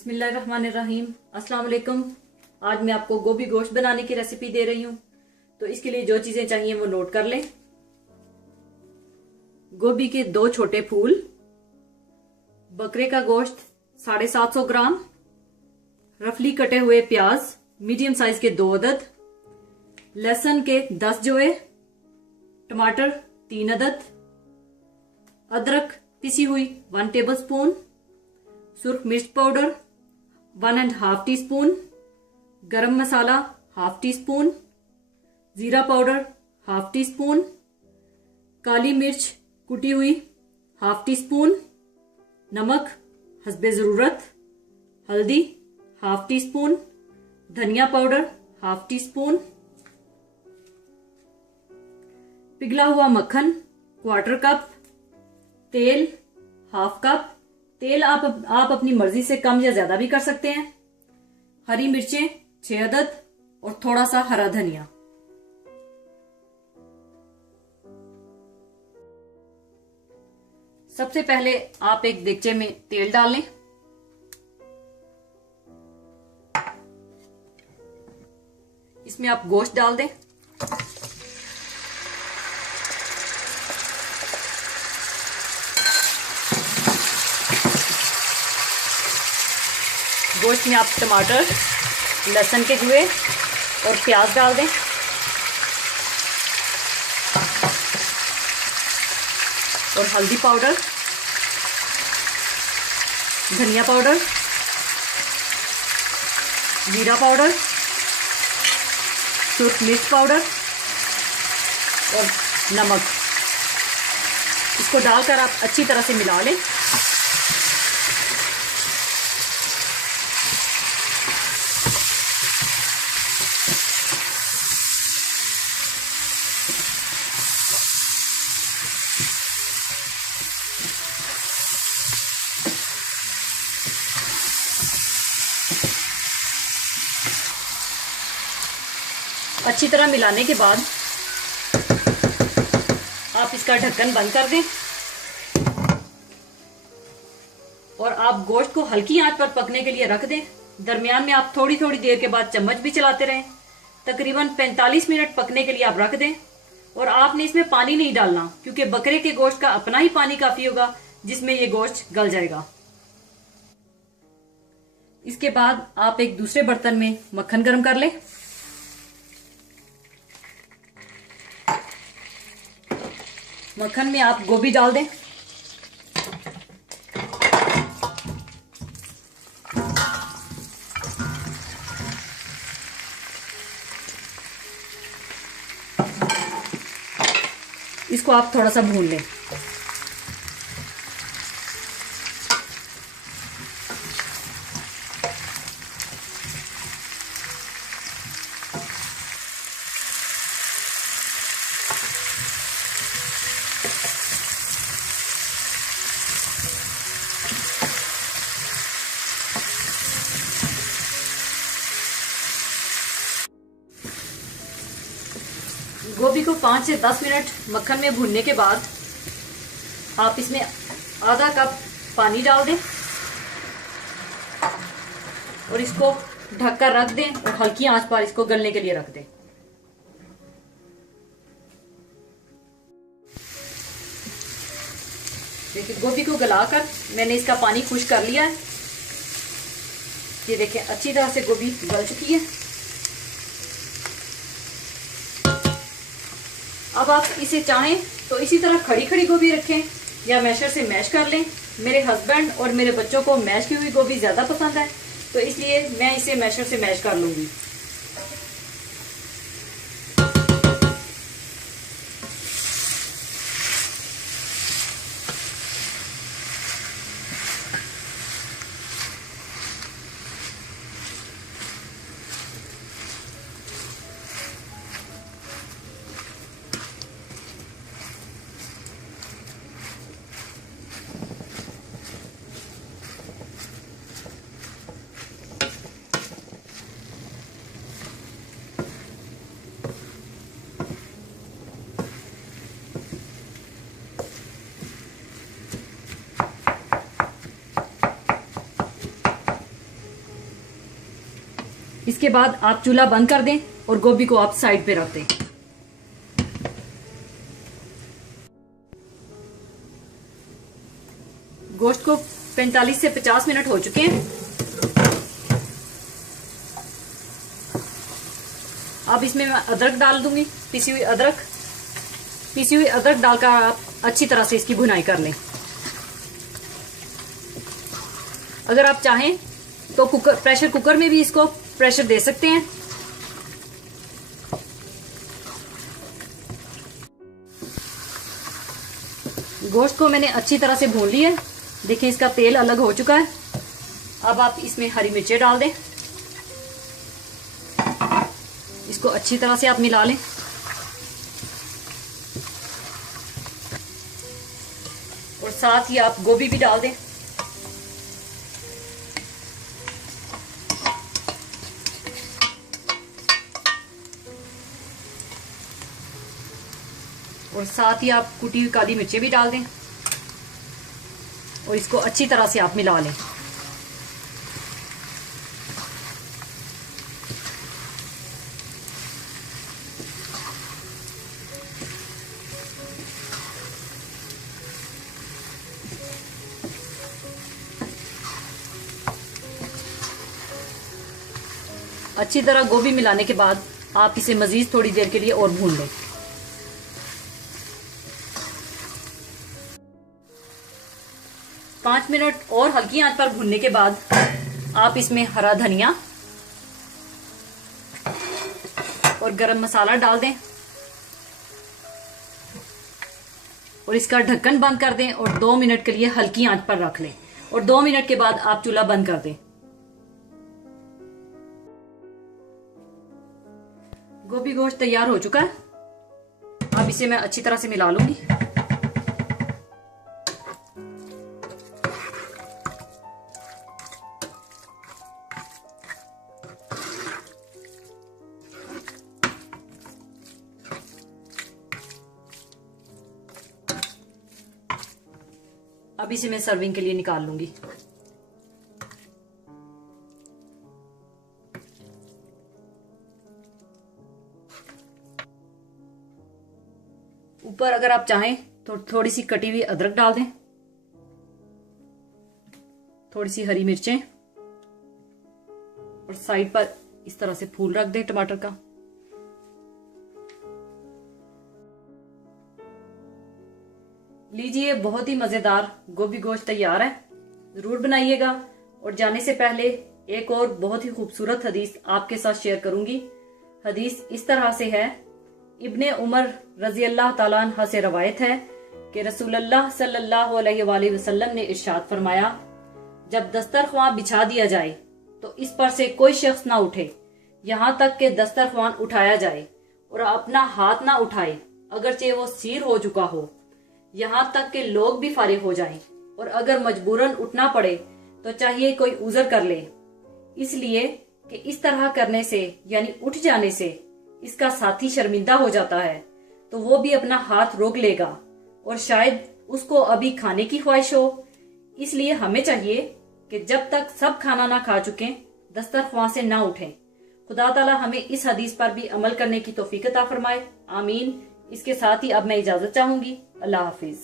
बिस्मिल्लाहिर्रहमानिर्रहीम। अस्सलाम वालेकुम। आज मैं आपको गोभी गोश्त बनाने की रेसिपी दे रही हूँ। तो इसके लिए जो चीजें चाहिए वो नोट कर लें। गोभी के 2 छोटे फूल, बकरे का गोश्त 750 ग्राम, रफली कटे हुए प्याज मीडियम साइज के 2 अदद, लहसुन के 10 जोए, टमाटर 3 अदद, अदरक पिसी हुई 1 टेबल स्पून, सुर्ख मिर्च पाउडर 1.5 टीस्पून, गरम मसाला 1/2 टीस्पून, जीरा पाउडर 1/2 टीस्पून, काली मिर्च कुटी हुई 1/2 टीस्पून, नमक हस्बे ज़रूरत, हल्दी 1/2 टीस्पून, धनिया पाउडर 1/2 टीस्पून, पिघला हुआ मक्खन 1/4 कप, तेल 1/2 कप। तेल आप अपनी मर्जी से कम या ज्यादा भी कर सकते हैं। हरी मिर्चें 6 अदद और थोड़ा सा हरा धनिया। सबसे पहले आप एक देगचे में तेल डाल लें। इसमें आप गोश्त डाल दें। गोश्त में आप टमाटर, लहसुन के जुए और प्याज डाल दें। और हल्दी पाउडर, धनिया पाउडर, जीरा पाउडर, सुर्ख मिर्च पाउडर और नमक। इसको डालकर आप अच्छी तरह से मिला लें। अच्छी तरह मिलाने के बाद आप इसका ढक्कन बंद कर दें और आप गोश्त को हल्की आंच पर पकने के लिए रख दें। दरमियान में आप थोड़ी थोड़ी देर के बाद चम्मच भी चलाते रहें। तकरीबन 45 मिनट पकने के लिए आप रख दें। और आपने इसमें पानी नहीं डालना, क्योंकि बकरे के गोश्त का अपना ही पानी काफी होगा जिसमें ये गोश्त गल जाएगा। इसके बाद आप एक दूसरे बर्तन में मक्खन गर्म कर लें। मक्खन में आप गोभी डाल दें। इसको आप थोड़ा सा भून लें। गोभी को 5 से 10 मिनट मक्खन में भूनने के बाद आप इसमें आधा कप पानी डाल दें और इसको ढककर रख दें और हल्की आंच पर इसको गलने के लिए रख दें। देखिए, गोभी को गलाकर मैंने इसका पानी खुश्क कर लिया है। ये देखें, अच्छी तरह से गोभी गल चुकी है। अब आप इसे चाहें तो इसी तरह खड़ी खड़ी गोभी रखें या मैशर से मैश कर लें। मेरे हस्बैंड और मेरे बच्चों को मैश की हुई गोभी ज्यादा पसंद है, तो इसलिए मैं इसे मैशर से मैश कर लूंगी। इसके बाद आप चूल्हा बंद कर दें और गोभी को आप साइड पे रख दें। गोश्त को 45 से 50 मिनट हो चुके हैं। अब इसमें मैं अदरक डाल दूंगी, पिसी हुई अदरक डालकर आप अच्छी तरह से इसकी भुनाई कर लें। अगर आप चाहें तो प्रेशर कुकर में भी इसको प्रेशर दे सकते हैं। गोश्त को मैंने अच्छी तरह से भून लिया है। देखिए इसका तेल अलग हो चुका है। अब आप इसमें हरी मिर्चें डाल दें, इसको अच्छी तरह से आप मिला लें। और साथ ही आप गोभी भी डाल दें। और साथ ही आप कुटी हुई काली मिर्चें भी डाल दें और इसको अच्छी तरह से आप मिला लें। अच्छी तरह गोभी मिलाने के बाद आप इसे मजीद थोड़ी देर के लिए और भून लें। पांच मिनट और हल्की आंच पर भूनने के बाद आप इसमें हरा धनिया और गरम मसाला डाल दें और इसका ढक्कन बंद कर दें और 2 मिनट के लिए हल्की आंच पर रख लें और 2 मिनट के बाद आप चूल्हा बंद कर दें। गोभी गोश्त तैयार हो चुका है। अब इसे मैं अच्छी तरह से मिला लूंगी। अब इसे मैं सर्विंग के लिए निकाल लूंगी। ऊपर अगर आप चाहें तो थोड़ी सी कटी हुई अदरक डाल दें, थोड़ी सी हरी मिर्चें और साइड पर इस तरह से फूल रख दें टमाटर का। लीजिए, बहुत ही मजेदार गोभी गोश्त तैयार है। जरूर बनाइएगा। और जाने से पहले एक और बहुत ही खूबसूरत हदीस आपके साथ शेयर करूंगी। हदीस इस तरह से है, इब्ने उमर रजी अल्लाह ताला अन्हा से रवायत है कि रसूलुल्लाह सल्लल्लाहु अलैहि वसल्लम ने इरशाद फरमाया, जब दस्तरख्वान बिछा दिया जाए तो इस पर से कोई शख्स ना उठे यहाँ तक कि दस्तरख्वान उठाया जाए और अपना हाथ ना उठाए, अगरचे वो सीर हो चुका हो, यहाँ तक कि लोग भी फारिग हो जाएं। और अगर मजबूरन उठना पड़े तो चाहिए कोई उज़र कर ले, इसलिए कि इस तरह करने से यानी उठ जाने से इसका साथी शर्मिंदा हो जाता है तो वो भी अपना हाथ रोक लेगा और शायद उसको अभी खाने की ख्वाहिश हो। इसलिए हमें चाहिए कि जब तक सब खाना ना खा चुके दस्तरख्वां से ना उठें। खुदा ताला हमें इस हदीस पर भी अमल करने की तौफीक अता फरमाए। आमीन। इसके साथ ही अब मैं इजाजत चाहूंगी। अल्लाह हाफिज।